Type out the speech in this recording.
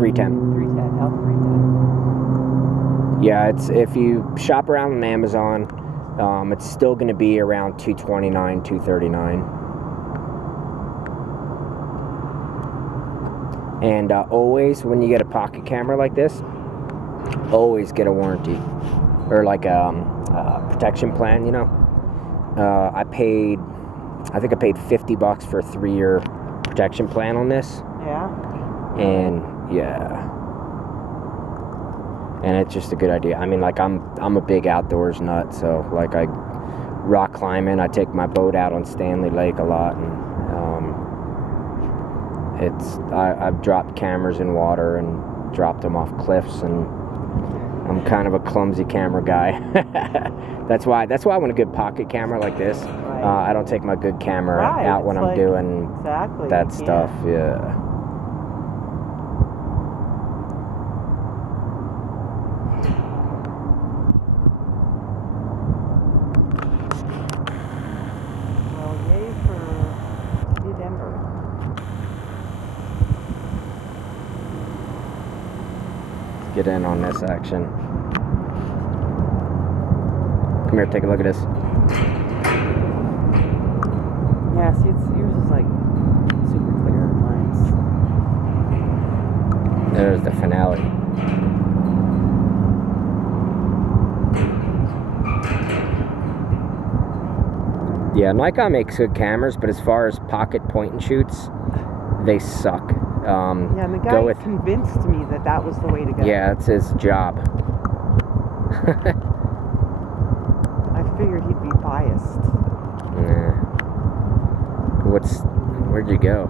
310. 310, L310. Yeah, it's if you shop around on Amazon, it's still going to be around $229, $239. And always, when you get a pocket camera like this, always get a warranty or like a protection plan. You know, I think I paid $50 for a 3-year protection plan on this. Yeah. And yeah, and it's just a good idea. I mean, like I'm a big outdoors nut, so like I rock climbing. I take my boat out on Stanley Lake a lot, and I've dropped cameras in water and dropped them off cliffs, and I'm kind of a clumsy camera guy. That's why I want a good pocket camera like this. Right. I don't take my good camera out when I'm doing that stuff. Yeah. Well, yay for Denver. Get in on this action. Come here, take a look at this. Yeah, see, yours is like super clear. Mine's. There's the finale. Yeah, Nikon makes good cameras, but as far as pocket point and shoots, they suck. Yeah, and the guy convinced me that was the way to go. Yeah, it's his job. I figured he'd be biased. Nah. Where'd you go?